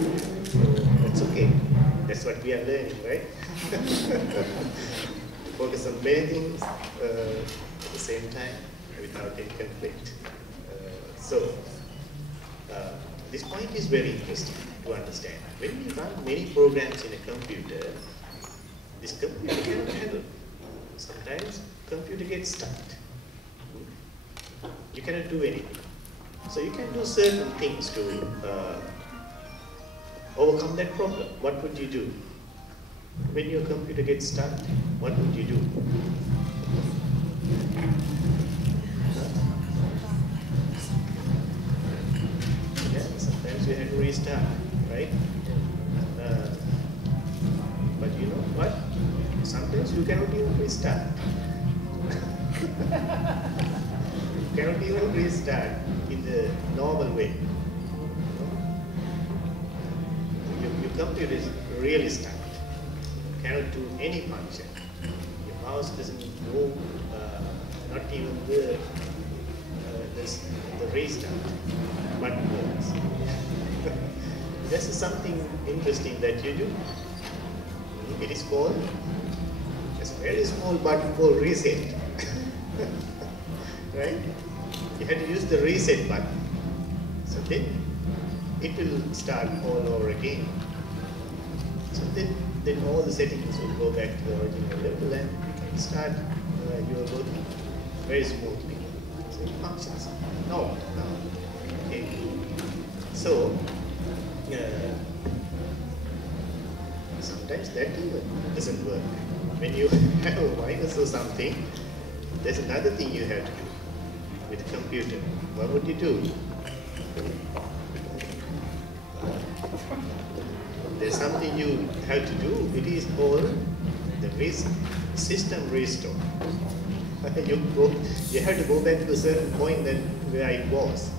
That's okay. That's what we are learning, right? Focus on many things at the same time without any conflict. This point is very interesting to understand. When you run many programs in a computer, this computer cannot handle. Sometimes computer gets stuck. You cannot do anything. So you can do certain things to overcome that problem. What would you do? When your computer gets stuck, what would you do? Yeah, sometimes you have to restart, right? But you know what? Sometimes you cannot even restart. You cannot even restart in the normal way. Your computer is really stuck. You cannot do any function. Your mouse doesn't move, not even the restart button works. This is something interesting that you do. It is called, it's a very small button called reset. Right? You have to use the reset button. So then it will start all over again. So then all the settings will go back to the original level and you can start your working very smoothly. So it functions. No. Okay. So sometimes that even doesn't work. When you have a virus or something, there's another thing you have to do with the computer. What would you do? There's something you have to do. It is called the system restore. You have to go back to a certain point where it was.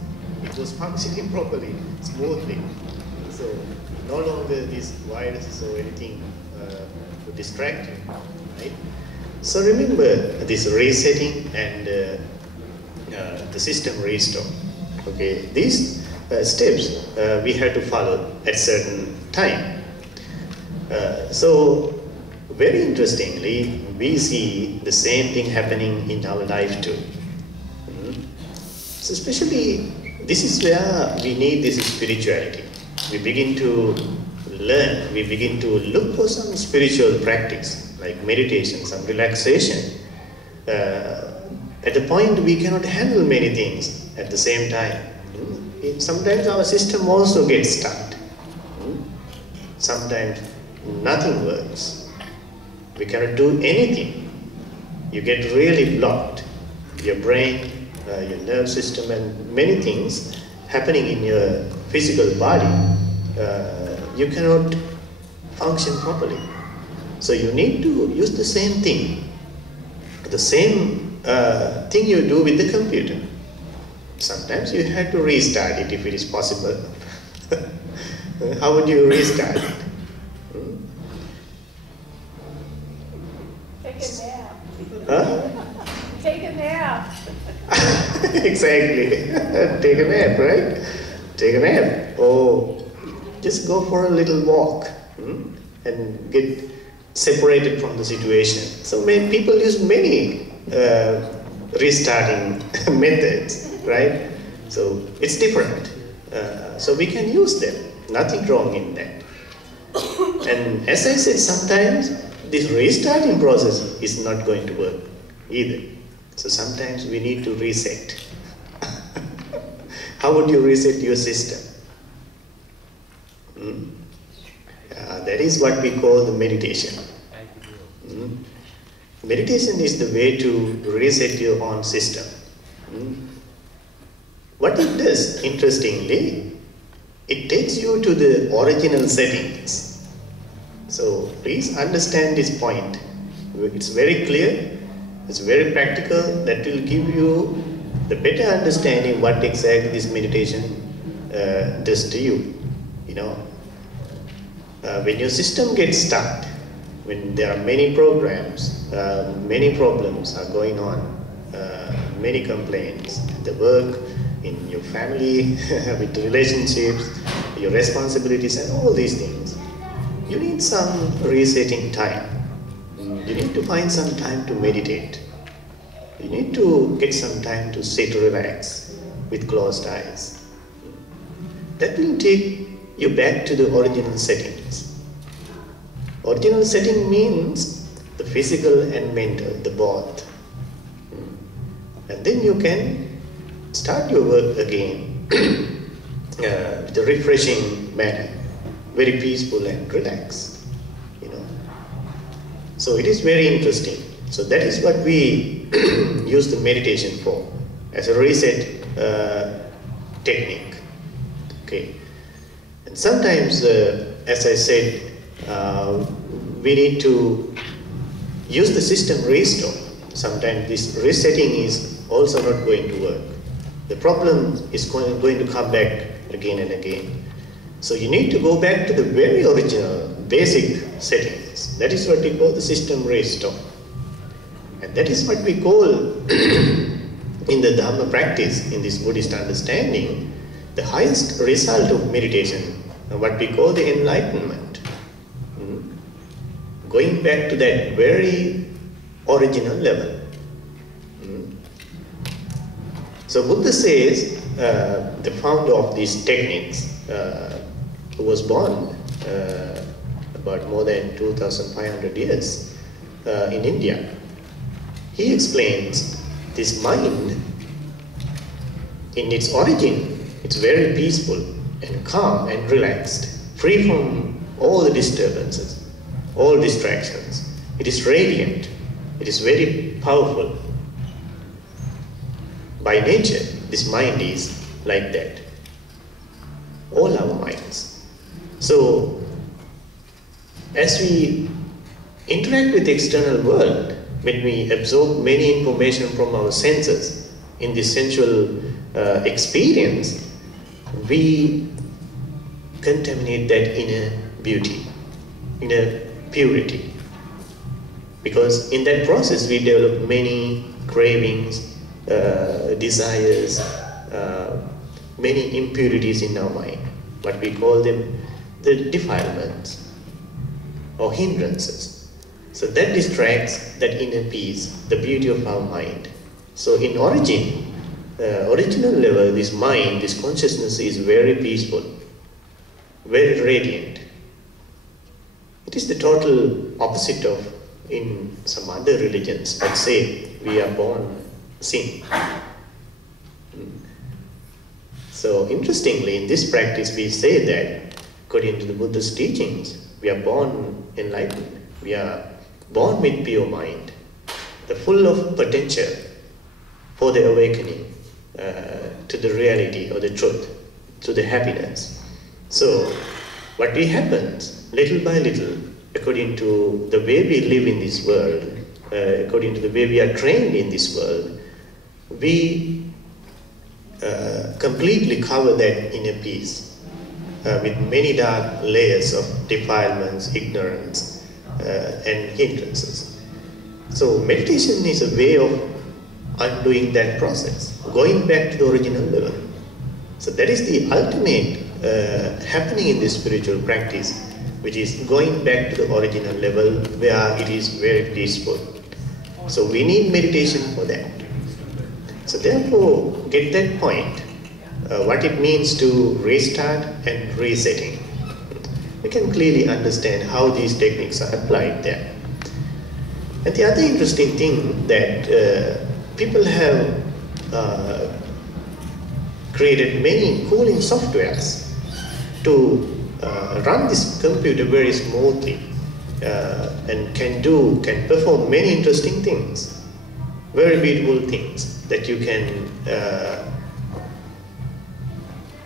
It was functioning properly, smoothly. So no longer these viruses or anything to distract you, right? So remember this resetting and the system restore. Okay, these steps we have to follow at certain time. So very interestingly, we see the same thing happening in our life too. So especially this is where we need this spirituality. We begin to learn, we begin to look for some spiritual practice like meditation, some relaxation. At the point we cannot handle many things at the same time. Sometimes our system also gets stuck. Sometimes nothing works. We cannot do anything. You get really blocked. Your brain, your nerve system and many things happening in your physical body. You cannot function properly. So you need to use the same thing. The same thing you do with the computer. Sometimes you have to restart it if it is possible. How would you restart it? Take a nap. Huh? Take a nap. Exactly. Take a nap, right? Take a nap. Or just go for a little walk and get separated from the situation. So people use many restarting methods, right? So it's different. So we can use them. Nothing wrong in that. And as I said, sometimes this restarting process is not going to work either. So sometimes we need to reset. How would you reset your system? That is what we call the meditation. Meditation is the way to reset your own system. What it does, interestingly, it takes you to the original settings. So please understand this point. It's very clear, it's very practical, that will give you the better understanding what exactly this meditation does to you. You know, when your system gets stuck, when there are many programs, many problems are going on, many complaints, the work, in your family, with the relationships, your responsibilities and all these things, you need some resetting time. You need to find some time to meditate. You need to get some time to sit, relax with closed eyes. That will take you back to the original settings. Original setting means the physical and mental, the both. And then you can start your work again with a refreshing manner, very peaceful and relaxed, you know. So it is very interesting. So that is what we use the meditation for, as a reset technique. Okay. And sometimes, as I said, we need to use the system restore. Sometimes this resetting is also not going to work. The problem is going to come back again and again. So you need to go back to the very original, basic settings. That is what we call the system restore. And that is what we call, in the Dhamma practice, in this Buddhist understanding, the highest result of meditation, what we call the enlightenment. Going back to that very original level. So Buddha says, the founder of these techniques, who was born about more than 2,500 years in India, he explains this mind, in its origin, it's very peaceful and calm and relaxed, free from all the disturbances, all distractions. It is radiant. It is very powerful. By nature, this mind is like that. All our minds. So, as we interact with the external world, when we absorb many information from our senses in this sensual experience, we contaminate that inner beauty, inner purity. Because in that process we develop many cravings, desires, many impurities in our mind. What we call them the defilements or hindrances. So that distracts that inner peace, the beauty of our mind. So in origin, original level, this mind, this consciousness is very peaceful, very radiant. It is the total opposite of in some other religions that say we are born sin. So interestingly, in this practice we say that according to the Buddha's teachings, we are born enlightened. We are born with pure mind, the full of potential for the awakening to the reality or the truth, to the happiness. So what will happens little by little, according to the way we live in this world, according to the way we are trained in this world, we completely cover that inner peace with many dark layers of defilements, ignorance, and hindrances. So meditation is a way of undoing that process, going back to the original level. So that is the ultimate happening in this spiritual practice, which is going back to the original level where it is very peaceful. So we need meditation for that. So therefore, get that point, what it means to restart and resetting. We can clearly understand how these techniques are applied there. And the other interesting thing that people have created many cooling softwares to run this computer very smoothly and can perform many interesting things, very beautiful things that you can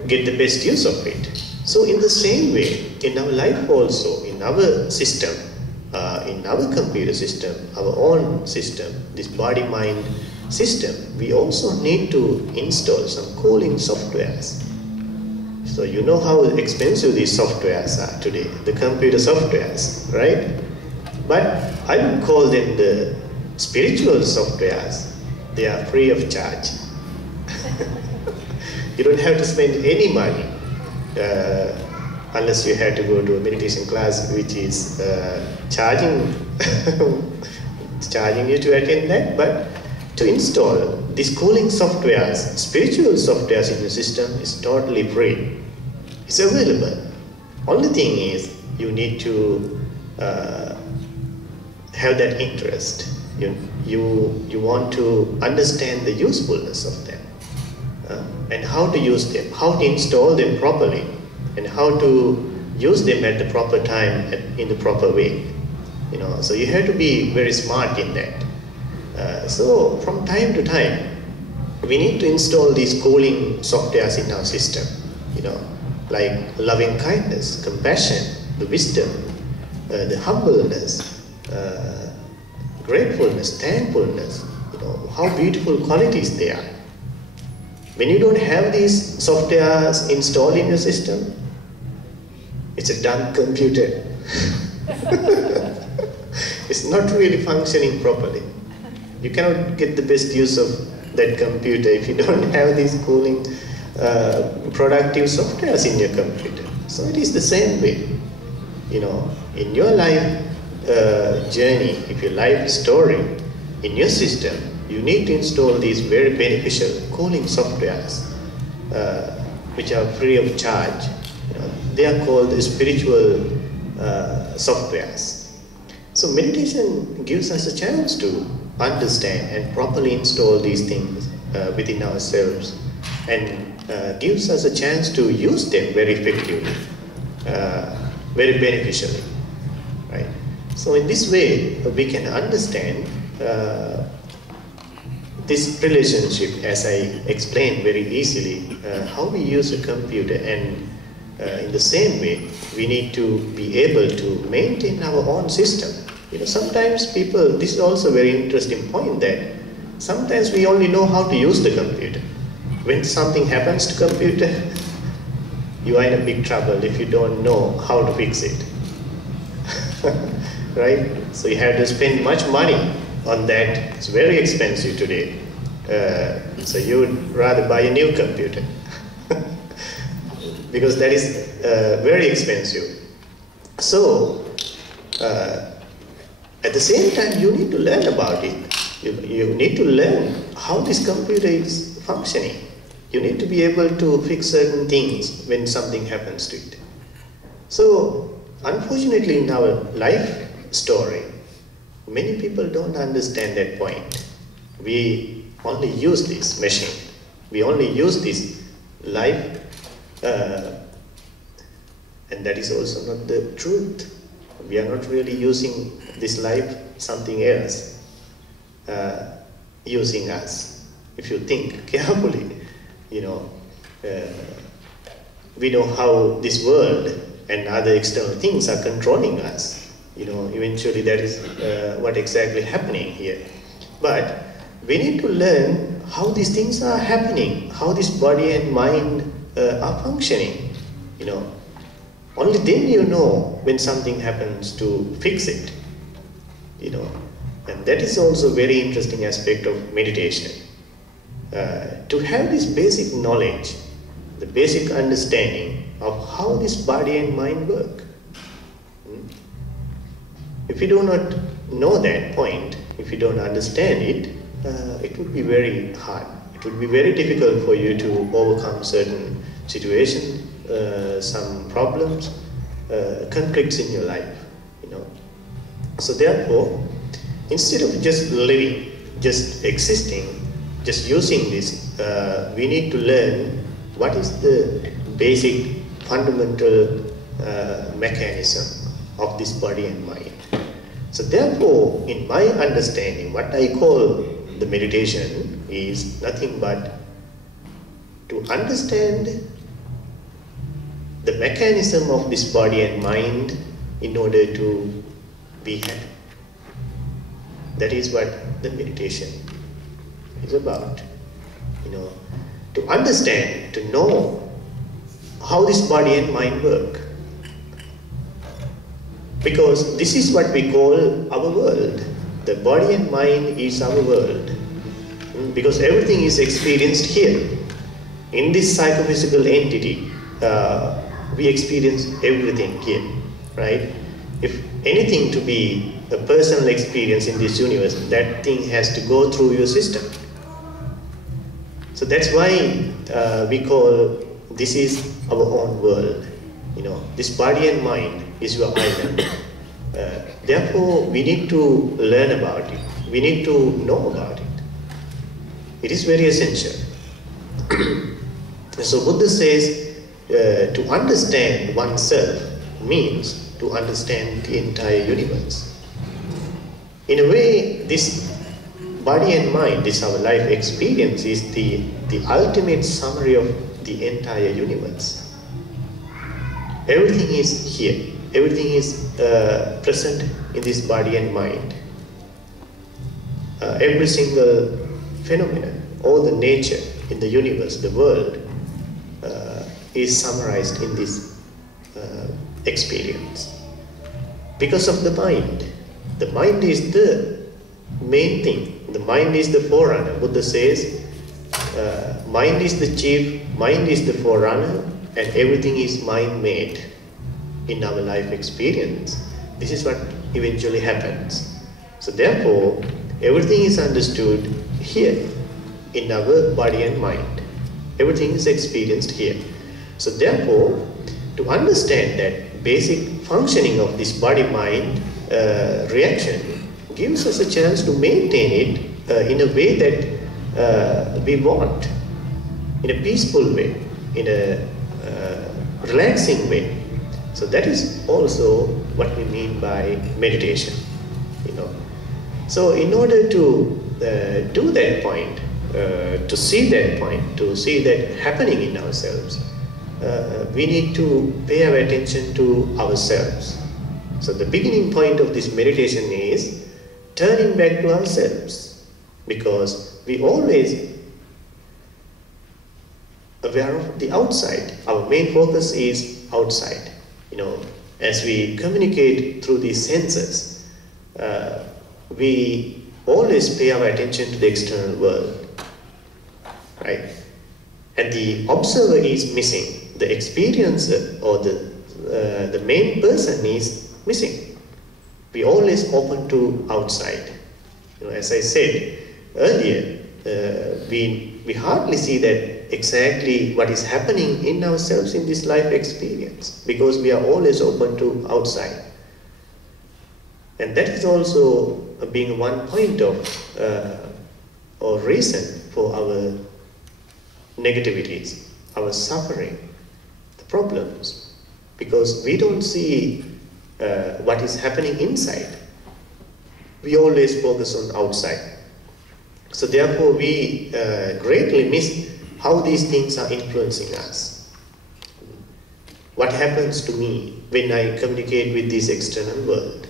get the best use of it. So in the same way, in our life also, in our system, in our computer system, our own system, this body-mind system, we also need to install some cooling softwares. So you know how expensive these softwares are today, the computer softwares, right? But I would call them the spiritual softwares. They are free of charge. You don't have to spend any money unless you had to go to a meditation class which is charging charging you to attend that. But to install these cooling softwares, spiritual softwares in your system is totally free. It's available. Only thing is you need to have that interest. You want to understand the usefulness of them and how to use them, how to install them properly, and how to use them at the proper time in the proper way. So you have to be very smart in that. So from time to time, we need to install these cooling softwares in our system. Like loving kindness, compassion, the wisdom, the humbleness, gratefulness, thankfulness. How beautiful qualities they are. When you don't have these softwares installed in your system, it's a dumb computer. It's not really functioning properly. You cannot get the best use of that computer if you don't have these cooling productive softwares in your computer. So it is the same way. In your life journey, if your life story, in your system, you need to install these very beneficial cooling softwares which are free of charge. They are called the spiritual softwares. So meditation gives us a chance to understand and properly install these things within ourselves, and gives us a chance to use them very effectively, very beneficially, right? So in this way, we can understand this relationship, as I explained very easily, how we use a computer, and in the same way, we need to be able to maintain our own system. Sometimes people, this is also a very interesting point, that sometimes we only know how to use the computer. When something happens to computer, you are in a big trouble if you don't know how to fix it. Right? So you have to spend much money on that. It's very expensive today. So you would rather buy a new computer because that is very expensive. So at the same time, you need to learn about it. You need to learn how this computer is functioning. You need to be able to fix certain things when something happens to it. So unfortunately, in our life story, many people don't understand that point. We only use this machine. We only use this life, and that is also not the truth. We are not really using this life, something else using us. If you think carefully, we know how this world and other external things are controlling us. Eventually that is what exactly happening here. But we need to learn how these things are happening, how this body and mind are functioning. Only then you know when something happens to fix it. And that is also a very interesting aspect of meditation. To have this basic knowledge, the basic understanding of how this body and mind work. If you do not know that point, if you don't understand it, it would be very hard. It would be very difficult for you to overcome certain situations, some problems, conflicts in your life. So therefore, instead of just living, just existing, just using this, we need to learn what is the basic fundamental mechanism of this body and mind. So therefore, in my understanding, what I call the meditation is nothing but to understand the mechanism of this body and mind in order to be happy. That is what the meditation is about. To understand, to know how this body and mind work. Because this is what we call our world. The body and mind is our world. Because everything is experienced here, in this psychophysical entity, we experience everything here, right? If anything to be a personal experience in this universe, that thing has to go through your system. So that's why we call this is our own world. You know, this body and mind is your island. Therefore, we need to learn about it. We need to know about it. It is very essential. So Buddha says to understand oneself means to understand the entire universe. In a way, this body and mind, this our life experience, is the ultimate summary of the entire universe. Everything is here. Everything is present in this body and mind. Every single phenomenon, all the nature in the universe, the world, is summarized in this experience. Because of the mind. The mind is the main thing. The mind is the forerunner. Buddha says, mind is the chief, mind is the forerunner, and everything is mind-made in our life experience. This is what eventually happens. So therefore, everything is understood here in our body and mind. Everything is experienced here. So therefore, to understand that basic functioning of this body-mind reaction gives us a chance to maintain it in a way that we want, in a peaceful way, in a relaxing way. So that is also what we mean by meditation, you know. So in order to do that point, to see that point, to see that happening in ourselves, we need to pay our attention to ourselves. So the beginning point of this meditation is turning back to ourselves, because we always aware of the outside. Our main focus is outside. You know, as we communicate through these senses, we always pay our attention to the external world, right? And the observer is missing. The experiencer or the main person is missing. We always open to outside. You know, as I said earlier, we hardly see that exactly what is happening in ourselves in this life experience, because we are always open to outside. And that is also being one point of or reason for our negativities, our suffering, the problems, because we don't see what is happening inside. We always focus on outside. So therefore we greatly miss how these things are influencing us. What happens to me when I communicate with this external world?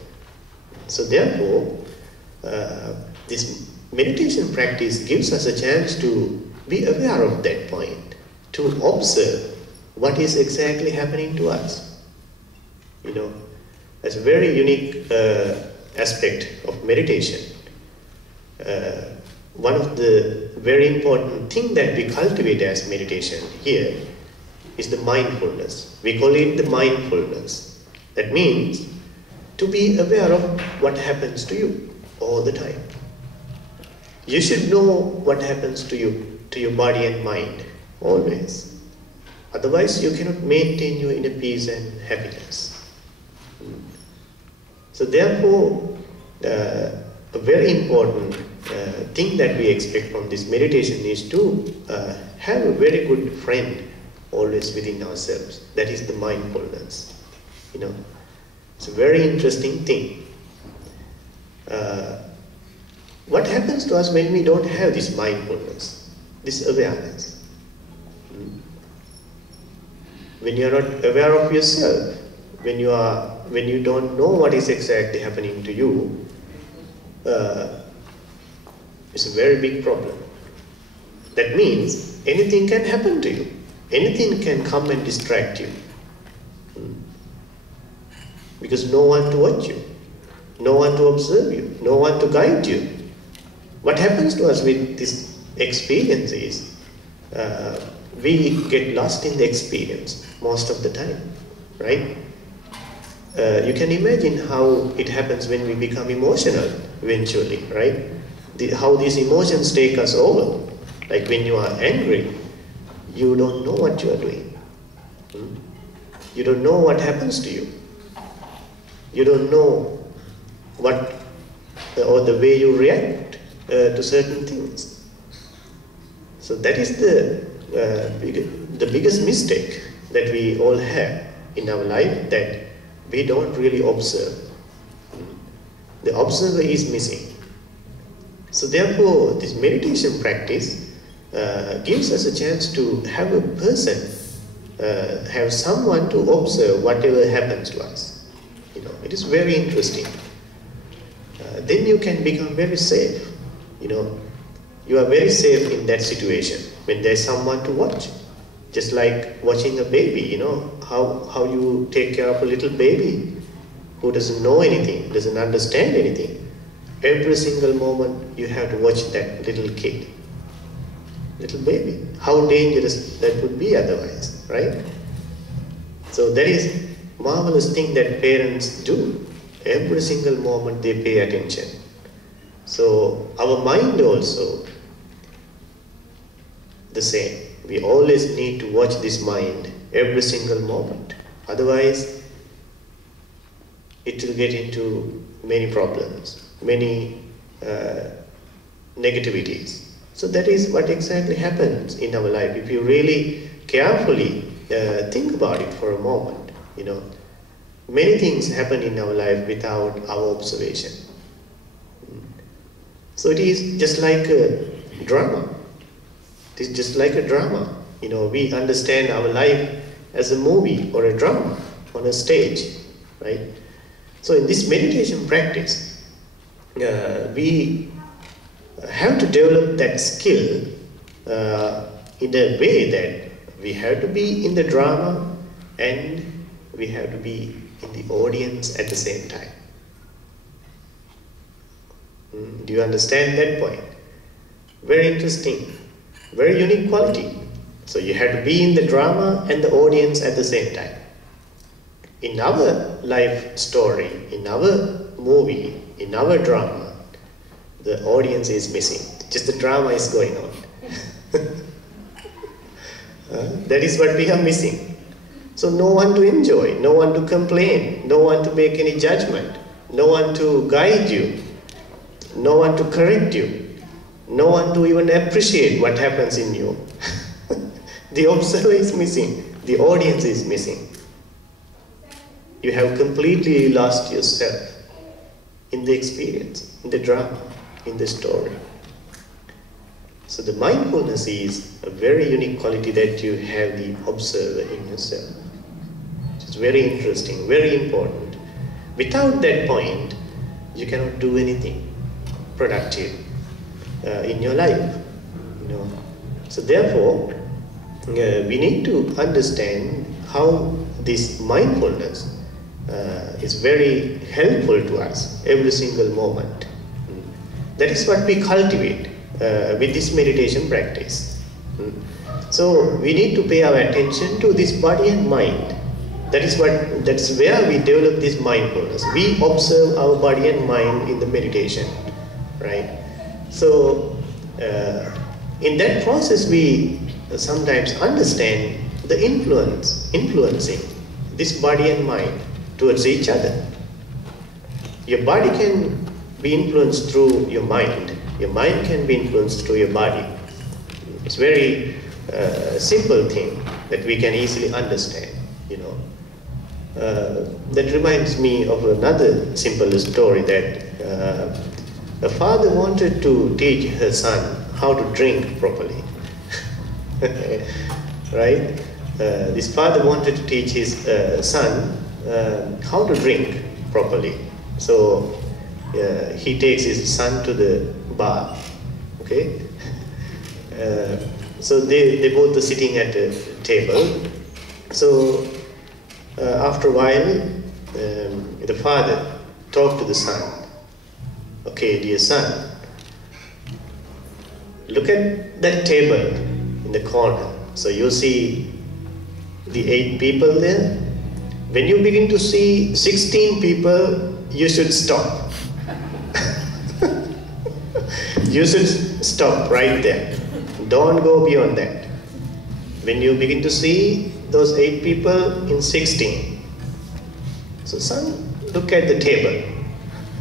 So therefore, this meditation practice gives us a chance to be aware of that point, to observe what is exactly happening to us. You know, that's a very unique aspect of meditation. One of the very important things that we cultivate as meditation here is the mindfulness. We call it the mindfulness. That means to be aware of what happens to you all the time. You should know what happens to you, to your body and mind, always. Otherwise, you cannot maintain your inner peace and happiness. So therefore, a very important thing that we expect from this meditation is to have a very good friend always within ourselves. That is the mindfulness. You know, it's a very interesting thing. What happens to us when we don't have this mindfulness, this awareness? When you are not aware of yourself, when you don't know what is exactly happening to you, it's a very big problem. That means anything can happen to you. Anything can come and distract you. Because no one to watch you, no one to observe you, no one to guide you. What happens to us with this experience is we get lost in the experience. most of the time, right? You can imagine how it happens when we become emotional eventually, right? How these emotions take us over. Like when you are angry, you don't know what you are doing. You don't know what happens to you. You don't know what or the way you react to certain things. So that is the biggest mistake that we all have in our life, that we don't really observe. The observer is missing. So therefore, this meditation practice gives us a chance to have a person, have someone to observe whatever happens to us. It is very interesting. Then you can become very safe. You are very safe in that situation when there's someone to watch. Just like watching a baby, how you take care of a little baby who doesn't know anything, doesn't understand anything. Every single moment you have to watch that little kid, little baby. How dangerous that would be otherwise, right? So that is marvelous thing that parents do. Every single moment they pay attention. So our mind also the same. We always need to watch this mind every single moment. Otherwise, it will get into many problems, many negativities. So that is what exactly happens in our life. If you really carefully think about it for a moment, many things happen in our life without our observation. So it is just like a drama. It is just like a drama. We understand our life as a movie or a drama on a stage, right? So in this meditation practice, we have to develop that skill in a way that we have to be in the drama and we have to be in the audience at the same time. Do you understand that point? Very interesting, very unique quality. So you have to be in the drama and the audience at the same time. In our life story, in our movie, in our drama, the audience is missing. Just the drama is going on. That is what we are missing. So no one to enjoy, no one to complain, no one to make any judgment, no one to guide you, no one to correct you, no one to even appreciate what happens in you. The observer is missing, the audience is missing. You have completely lost yourself in the experience, in the drama, in the story. So the mindfulness is a very unique quality that you have the observer in yourself. It's very interesting, very important. Without that point, you cannot do anything productive in your life. So therefore, we need to understand how this mindfulness is very helpful to us every single moment. That is what we cultivate with this meditation practice. So we need to pay our attention to this body and mind. That's where we develop this mindfulness. We observe our body and mind in the meditation, right? So in that process, we sometimes understand the influencing this body and mind towards each other. Your body can be influenced through your mind. Your mind can be influenced through your body. It's very simple thing that we can easily understand. That reminds me of another simple story that a father wanted to teach her son how to drink properly. Right? This father wanted to teach his son how to drink properly. So he takes his son to the bar. Okay? So they both are sitting at a table. So after a while, the father talked to the son. Okay, dear son, look at that table in the corner. So you see the 8 people there. When you begin to see 16 people, you should stop. You should stop right there. Don't go beyond that. When you begin to see those 8 people in 16, so son, look at the table.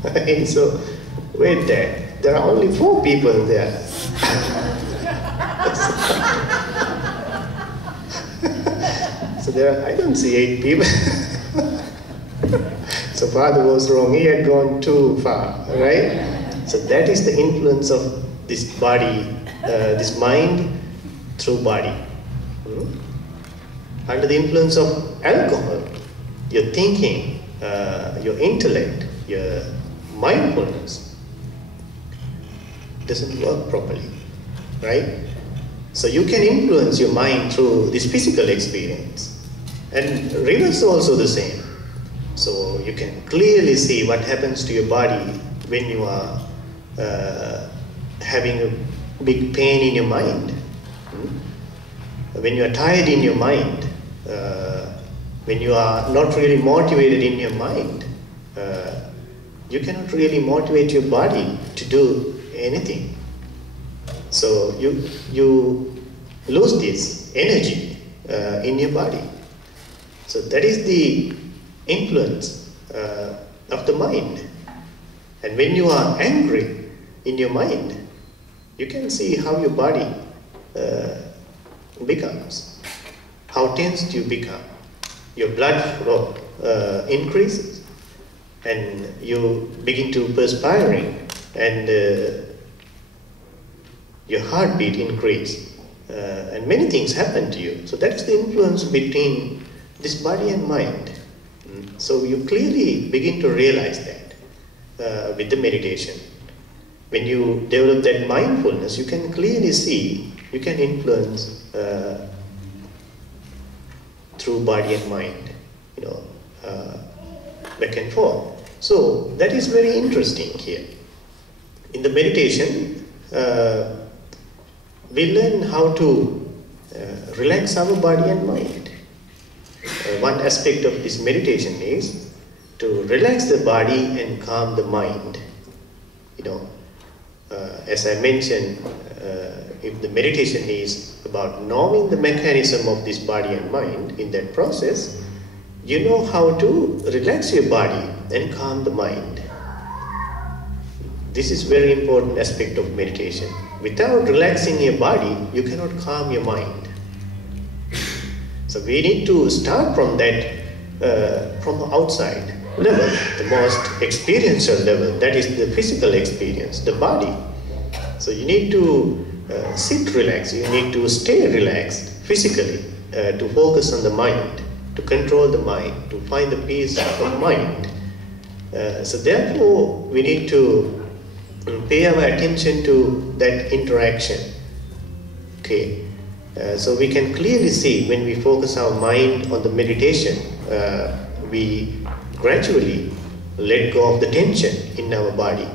And so, wait there are only 4 people there. So I don't see 8 people. So father was wrong, he had gone too far, right? So that is the influence of this body, this mind through body. Under the influence of alcohol, your thinking, your intellect, your mindfulness doesn't work properly, right? So you can influence your mind through this physical experience. And reverse also the same. So you can clearly see what happens to your body when you are having a big pain in your mind. When you are tired in your mind, when you are not really motivated in your mind, you cannot really motivate your body to do anything. So you lose this energy in your body. So that is the influence of the mind. And when you are angry in your mind, you can see how your body becomes, how tensed you become. Your blood flow increases, and you begin to perspiring, and your heartbeat increase, and many things happen to you. So that's the influence between this body and mind. So you clearly begin to realize that with the meditation. When you develop that mindfulness, you can clearly see, you can influence through body and mind, back and forth. So that is very interesting here. In the meditation, we learn how to relax our body and mind. One aspect of this meditation is to relax the body and calm the mind. As I mentioned, if the meditation is about knowing the mechanism of this body and mind, in that process, you know how to relax your body and calm the mind. This is very important aspect of meditation. Without relaxing your body, you cannot calm your mind. So we need to start from that, from the outside level, the most experiential level, that is the physical experience, the body. So you need to sit relaxed, you need to stay relaxed physically, to focus on the mind, to control the mind, to find the peace of mind. So therefore, we need to pay our attention to that interaction. Okay. So we can clearly see when we focus our mind on the meditation, we gradually let go of the tension in our body,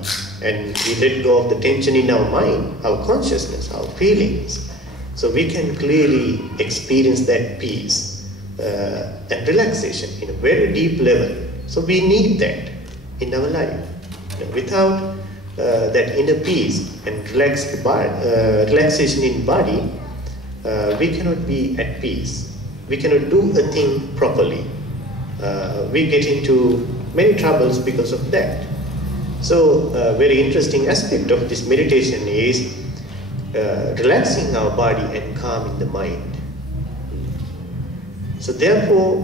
and we let go of the tension in our mind, our consciousness, our feelings. So we can clearly experience that peace and relaxation in a very deep level. So we need that in our life. Without that inner peace and relaxation in body, we cannot be at peace. We cannot do a thing properly. We get into many troubles because of that. So a very interesting aspect of this meditation is relaxing our body and calming the mind. So therefore,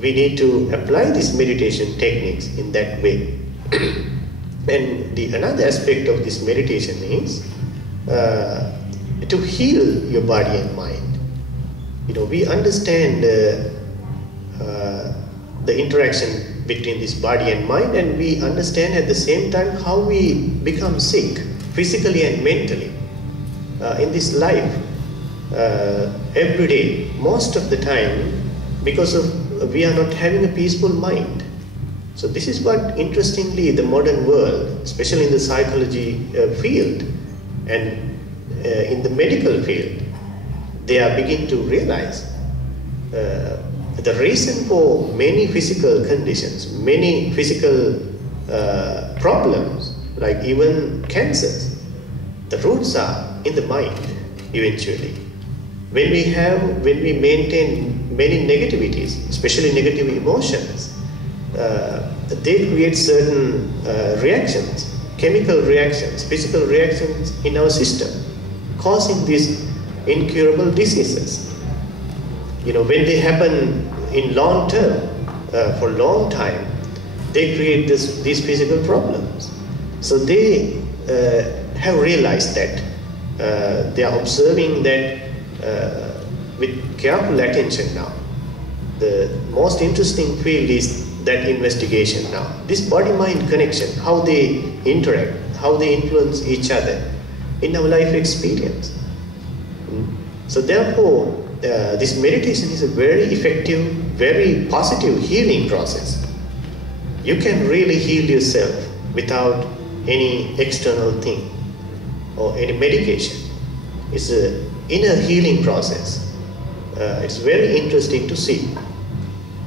we need to apply these meditation techniques in that way. And another aspect of this meditation is to heal your body and mind. We understand the interaction between this body and mind, and we understand at the same time how we become sick physically and mentally in this life every day, most of the time, because of we are not having a peaceful mind. So this is what, interestingly, the modern world, especially in the psychology field and in the medical field, they are beginning to realize the reason for many physical conditions, many physical problems, like even cancers, the roots are in the mind eventually. When we maintain many negativities, especially negative emotions, they create certain reactions, chemical reactions, physical reactions in our system, causing these incurable diseases. When they happen in long term, for a long time, they create these physical problems. So they have realized that, they are observing that with careful attention now. The most interesting field is that investigation now. This body-mind connection, how they interact, how they influence each other in our life experience. So therefore, this meditation is a very effective, very positive healing process. You can really heal yourself without any external thing or any medication. It's an inner healing process. It's very interesting to see.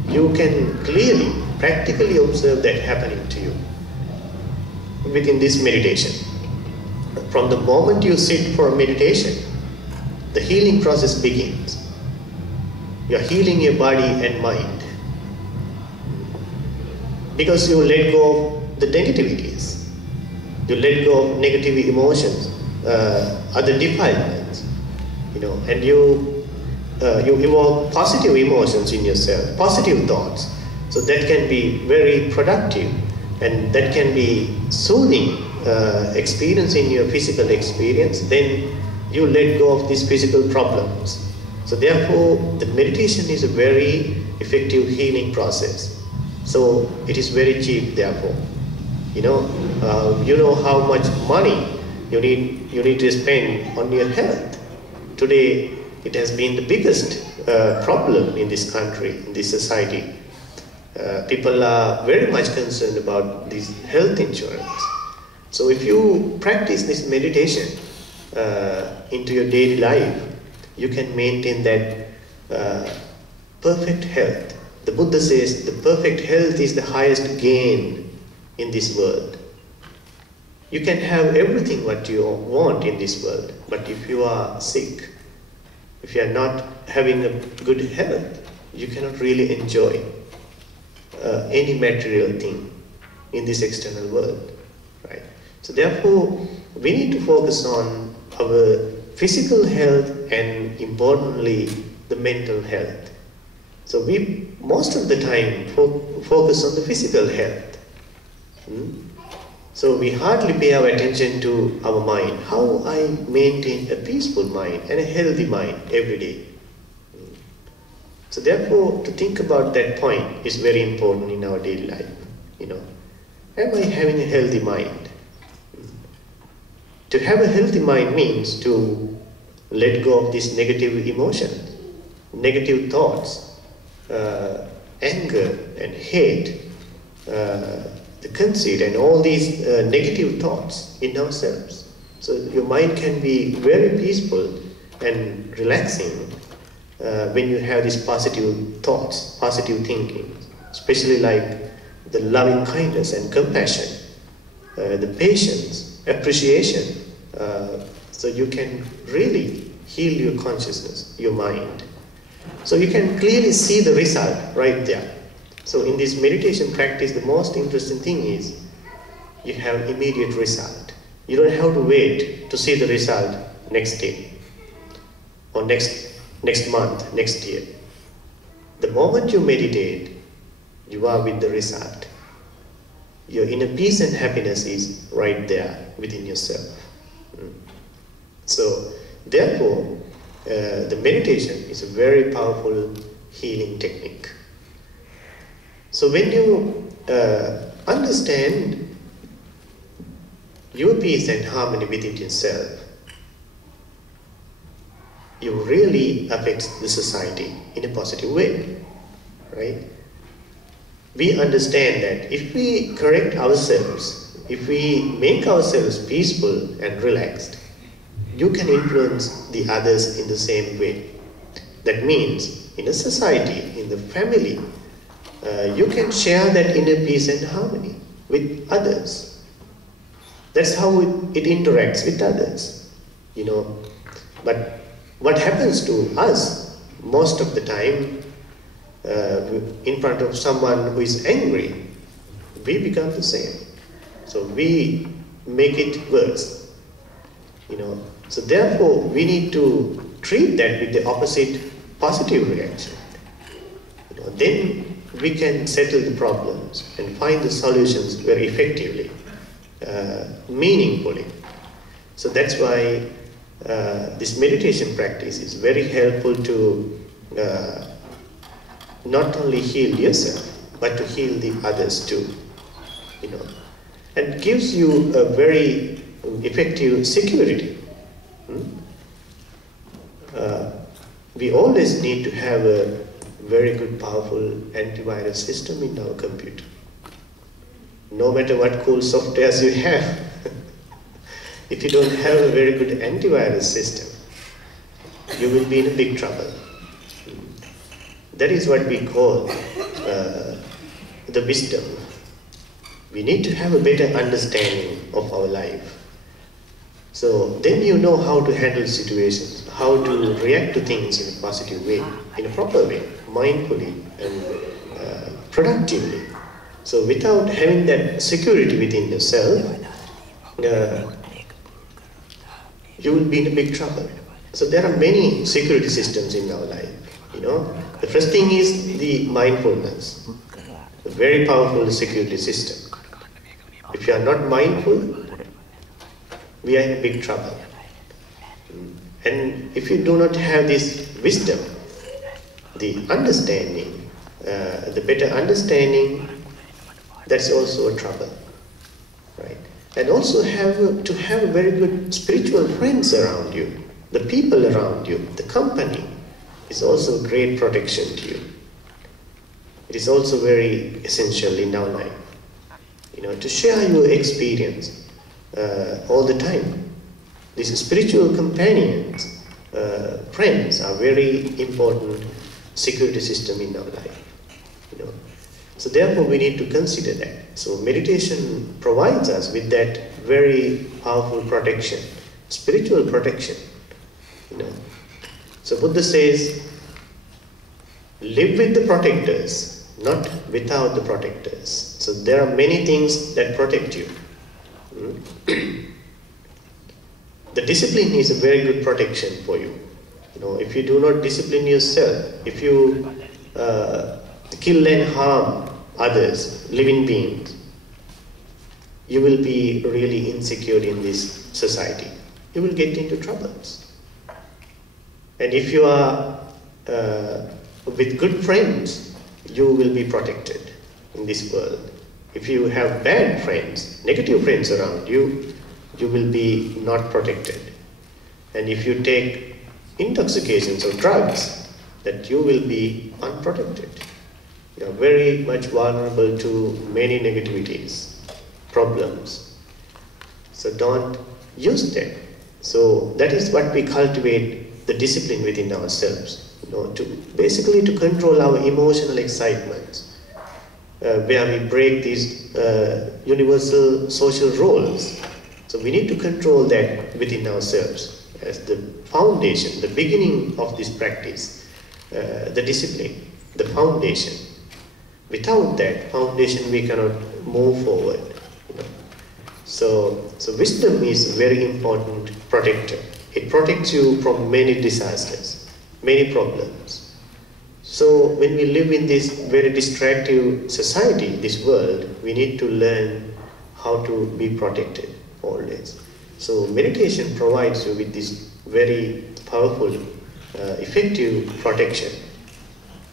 You can clearly, practically observe that happening to you within this meditation. From the moment you sit for meditation, the healing process begins. You're healing your body and mind, because you let go of the negativities. You let go of negative emotions, other defilements, and you evoke positive emotions in yourself, positive thoughts. So that can be very productive, and that can be soothing experience in your physical experience. Then you let go of these physical problems. So therefore, the meditation is a very effective healing process. So it is very cheap, therefore. You know how much money you need to spend on your health. Today, it has been the biggest problem in this country, in this society. People are very much concerned about this health insurance. So if you practice this meditation into your daily life, you can maintain that perfect health. The Buddha says the perfect health is the highest gain in this world. You can have everything what you want in this world, but if you are sick, if you are not having a good health, you cannot really enjoy any material thing in this external world, right? So therefore, we need to focus on our physical health and importantly, the mental health. So we most of the time focus on the physical health. So we hardly pay our attention to our mind. How I maintain a peaceful mind and a healthy mind every day. So therefore, to think about that point is very important in our daily life. Am I having a healthy mind? To have a healthy mind means to let go of these negative emotions, negative thoughts, anger and hate, the conceit and all these negative thoughts in ourselves. So your mind can be very peaceful and relaxing when you have these positive thoughts, positive thinking, especially like the loving kindness and compassion, the patience, appreciation. So you can really heal your consciousness, your mind. So you can clearly see the result right there. So in this meditation practice, the most interesting thing is you have immediate result. You don't have to wait to see the result next day or next month, next year. The moment you meditate, you are with the result. Your inner peace and happiness is right there within yourself. So therefore, the meditation is a very powerful healing technique. So when you understand your peace and harmony within yourself, you really affect the society in a positive way, right? We understand that if we correct ourselves, if we make ourselves peaceful and relaxed, you can influence the others in the same way. That means peace in a society, in the family, you can share that inner peace and harmony with others. That's how it interacts with others, you know. But what happens to us most of the time, in front of someone who is angry, we become the same. So we make it worse, you know. So therefore, we need to treat that with the opposite positive reaction. You know, then we can settle the problems and find the solutions very effectively, meaningfully. So that's why this meditation practice is very helpful to not only heal yourself, but to heal the others too, you know, and gives you a very effective security. We always need to have a very good, powerful antivirus system in our computer. No matter what cool softwares you have, if you don't have a very good antivirus system, you will be in a big trouble. That is what we call the wisdom. We need to have a better understanding of our life. So then you know how to handle situations, how to react to things in a positive way, in a proper way, mindfully and productively. So without having that security within yourself, you will be in a big trouble. So there are many security systems in our life, you know. The first thing is the mindfulness, a very powerful security system. If you are not mindful, we are in big trouble. And if you do not have this wisdom, the understanding, the better understanding, that's also a trouble, right? And also to have very good spiritual friends around you, the people around you, the company is also a great protection to you. It is also very essential in our life, you know, to share your experience all the time. These spiritual companions, friends are very important security system in our life, you know. So therefore we need to consider that. So meditation provides us with that very powerful protection, spiritual protection, you know. So Buddha says, live with the protectors, not without the protectors. So there are many things that protect you. The discipline is a very good protection for you. You know, if you do not discipline yourself, if you kill and harm others, living beings, you will be really insecure in this society. You will get into troubles. And if you are with good friends, you will be protected in this world. If you have bad friends, negative friends around you, you will be not protected. And if you take intoxications or drugs, that you will be unprotected. You are very much vulnerable to many negativities, problems. So don't use them. So that is what we cultivate, the discipline within ourselves. You know, basically to control our emotional excitements, where we break these universal social roles. So we need to control that within ourselves as the foundation, the beginning of this practice, the discipline, the foundation. Without that foundation, we cannot move forward. You know. So wisdom is a very important protector. It protects you from many disasters, many problems. So when we live in this very distractive society, this world, we need to learn how to be protected always. So meditation provides you with this very powerful, effective protection.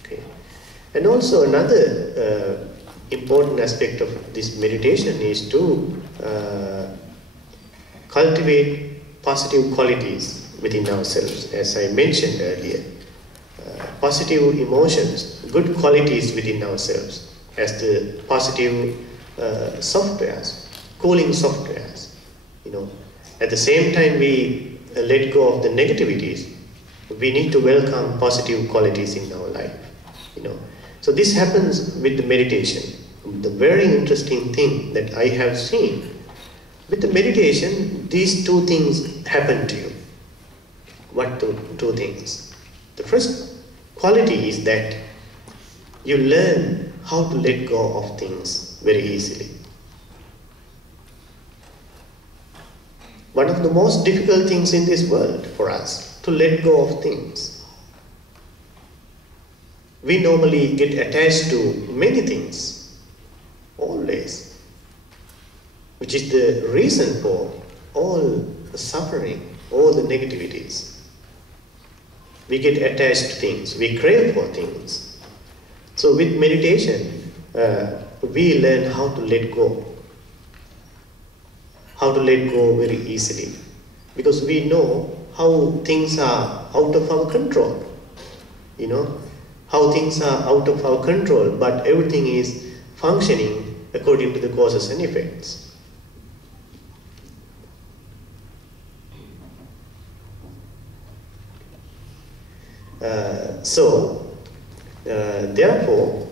Okay. And also another important aspect of this meditation is to cultivate positive qualities within ourselves, as I mentioned earlier. Positive emotions, good qualities within ourselves, as the positive softwares, cooling softwares. You know, at the same time we let go of the negativities, we need to welcome positive qualities in our life. So this happens with the meditation. The very interesting thing that I have seen with the meditation, these two things happen to you. What two things? The first quality is that you learn how to let go of things very easily. One of the most difficult things in this world for us, to let go of things. We normally get attached to many things, always, which is the reason for all the suffering, all the negativities. We get attached to things, we crave for things. So with meditation, we learn how to let go. How to let go very easily. Because we know how things are out of our control. How things are out of our control, but everything is functioning according to the causes and effects. Therefore,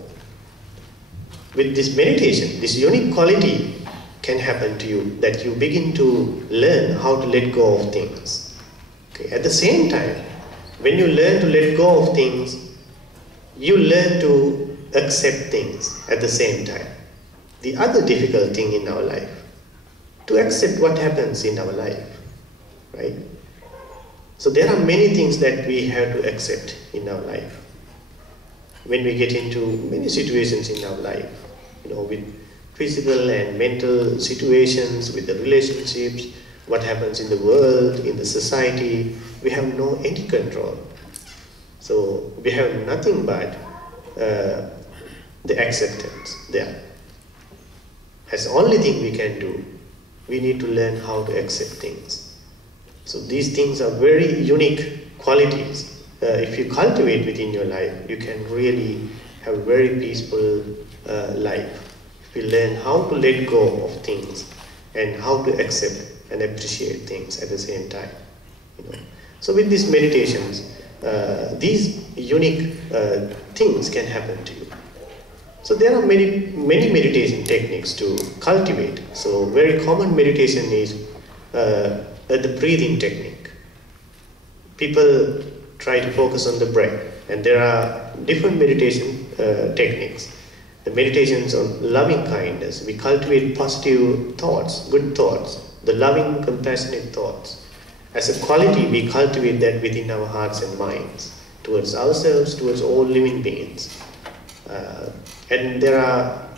with this meditation, this unique quality can happen to you, that you begin to learn how to let go of things. Okay. At the same time, when you learn to let go of things, you learn to accept things at the same time. The other difficult thing in our life, to accept what happens in our life, right? So there are many things that we have to accept in our life. When we get into many situations in our life, with physical and mental situations, with the relationships, what happens in the world, in the society, we have no any control. So we have nothing but the acceptance there. That's the only thing we can do. We need to learn how to accept things. So these things are very unique qualities. If you cultivate within your life, you can really have a very peaceful life. If you learn how to let go of things and how to accept and appreciate things at the same time. So with these meditations, these unique things can happen to you. So there are many meditation techniques to cultivate. So very common meditation is the breathing technique. People try to focus on the breath, and there are different meditation techniques. The meditations on loving kindness, we cultivate positive thoughts, good thoughts, the loving, compassionate thoughts. As a quality, we cultivate that within our hearts and minds, towards ourselves, towards all living beings. And there are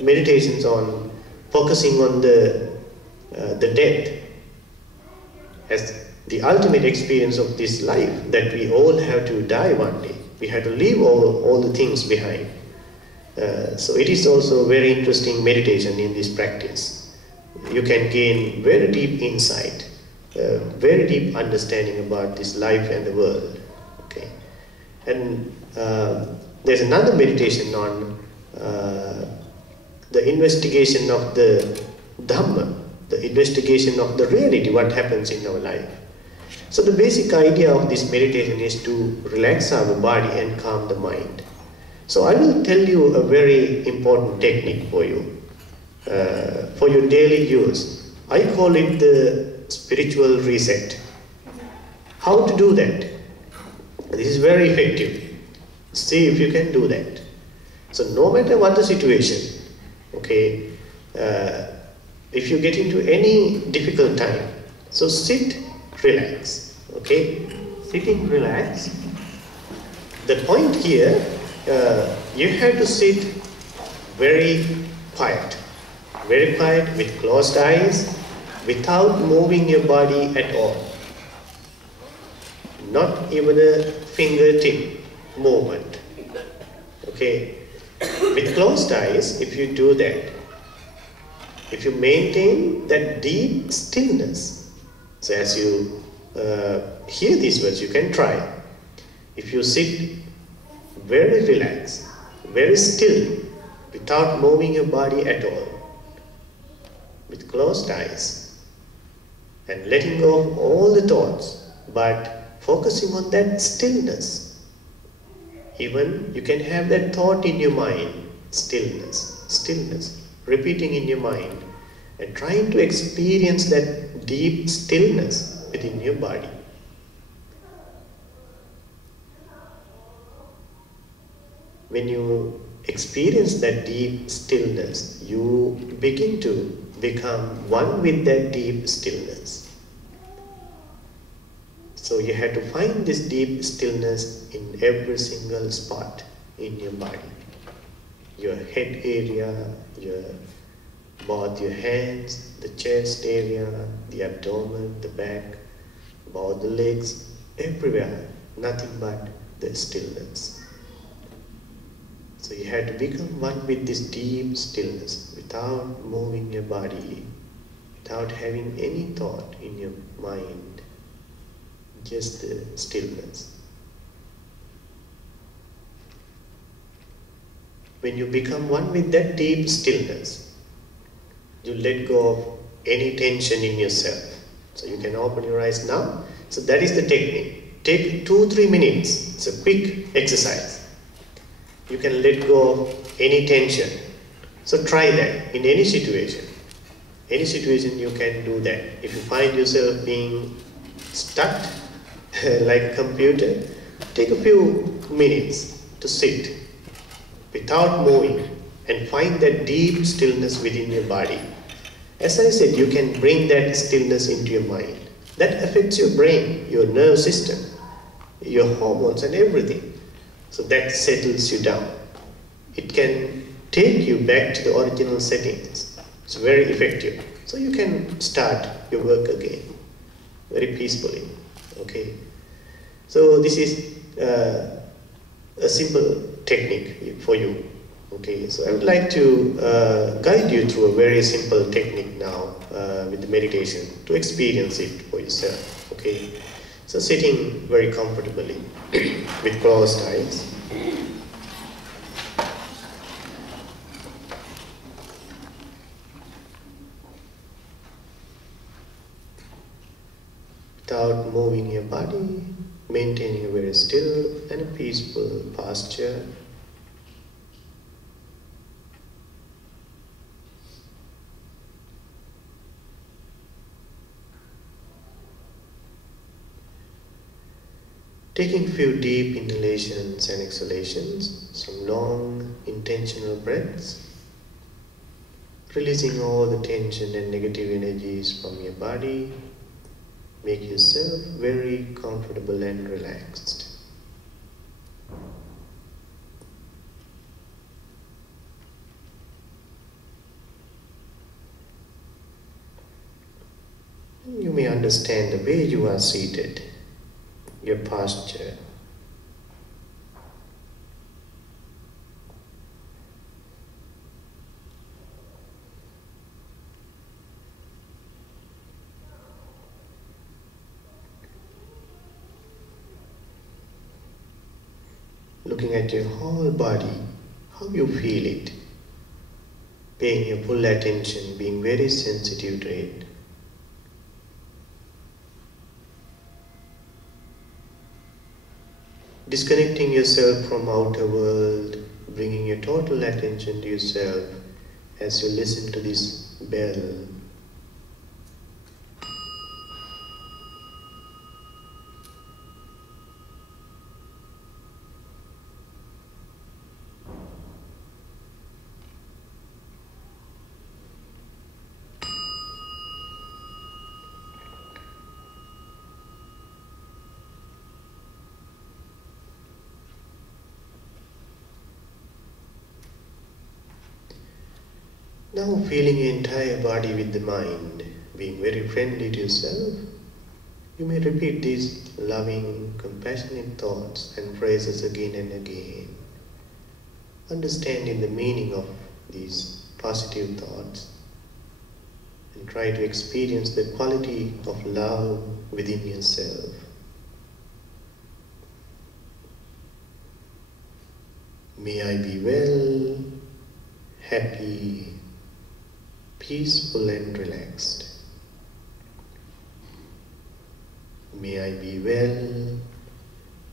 meditations on focusing on the death as the ultimate experience of this life, that we all have to die one day. We have to leave all the things behind. So it is also a very interesting meditation in this practice. You can gain very deep insight, very deep understanding about this life and the world. Okay, and there's another meditation on the investigation of the Dhamma, the investigation of the reality, what happens in our life. So the basic idea of this meditation is to relax our body and calm the mind. So I will tell you a very important technique for you, for your daily use. I call it the spiritual reset. How to do that? This is very effective. See if you can do that. So no matter what the situation, okay, if you get into any difficult time, so sit, relax, okay? Sitting, relax. The point here, you have to sit very quiet with closed eyes, without moving your body at all. Not even a fingertip movement, okay? With closed eyes, if you do that, if you maintain that deep stillness, so as you hear these words, you can try. If you sit very relaxed, very still, without moving your body at all, with closed eyes, and letting go of all the thoughts, but focusing on that stillness. Even you can have that thought in your mind, stillness, stillness, repeating in your mind and trying to experience that deep stillness within your body. When you experience that deep stillness, you begin to become one with that deep stillness. So you have to find this deep stillness in every single spot in your body. Your head area, both your hands, the chest area, the abdomen, the back, both the legs, everywhere, nothing but the stillness. So you have to become one with this deep stillness without moving your body, without having any thought in your mind, just the stillness. When you become one with that deep stillness, you let go of any tension in yourself. So you can open your eyes now. So that is the technique. Take 2-3 minutes. It's a quick exercise. You can let go of any tension. So try that in any situation. Any situation you can do that. If you find yourself being stuck like a computer, take a few minutes to sit without moving and find that deep stillness within your body. As I said, you can bring that stillness into your mind. That affects your brain, your nerve system, your hormones and everything. So that settles you down. It can take you back to the original settings. It's very effective. So you can start your work again very peacefully. Okay. So this is a simple technique for you. Okay. So I would like to guide you through a very simple technique now with the meditation to experience it for yourself. Okay. So sitting very comfortably with closed eyes. Without moving your body, maintaining a very still and a peaceful posture. Taking a few deep inhalations and exhalations, some long intentional breaths, releasing all the tension and negative energies from your body. Make yourself very comfortable and relaxed. You may understand the way you are seated, your posture. Looking at your whole body, how you feel it, paying your full attention, being very sensitive to it. Disconnecting yourself from outer world, bringing your total attention to yourself as you listen to this bell. Now feeling your entire body with the mind, being very friendly to yourself, you may repeat these loving, compassionate thoughts and phrases again and again, understanding the meaning of these positive thoughts and try to experience the quality of love within yourself. May I be well, happy, peaceful and relaxed. May I be well,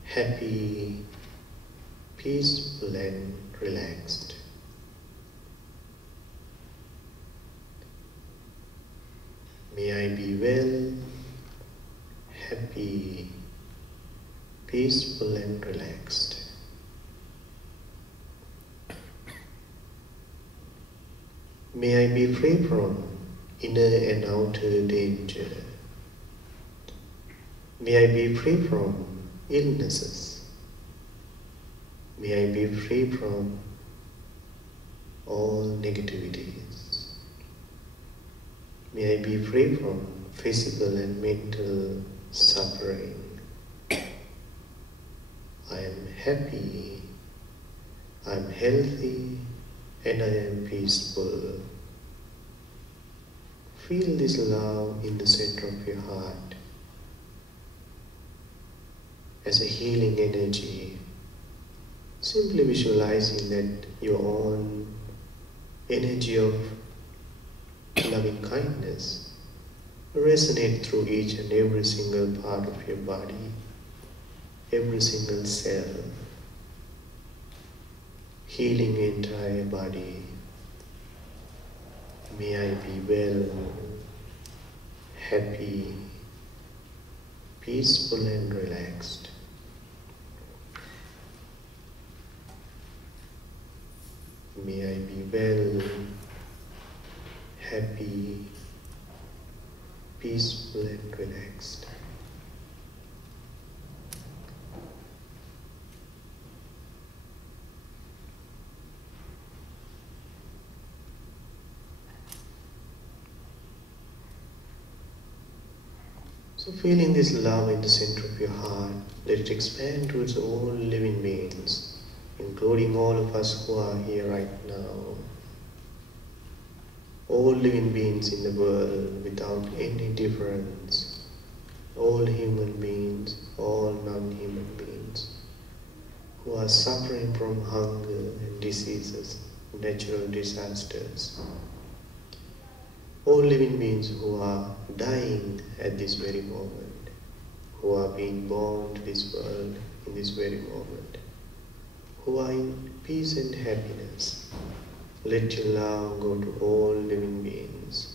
happy, peaceful and relaxed. May I be well, happy, peaceful and relaxed. May I be free from inner and outer danger. May I be free from illnesses. May I be free from all negativities. May I be free from physical and mental suffering. I am happy, I am healthy, and I am peaceful. Feel this love in the center of your heart as a healing energy, simply visualizing that your own energy of loving kindness resonate through each and every single part of your body, every single cell, healing your entire body. May I be well, happy, peaceful and relaxed. May I be well, happy, peaceful and relaxed. So feeling this love in the center of your heart, let it expand towards all living beings, including all of us who are here right now. All living beings in the world without any difference. All human beings, all non-human beings who are suffering from hunger and diseases, natural disasters. All living beings who are dying at this very moment, who are being born to this world in this very moment, who are in peace and happiness. Let your love go to all living beings.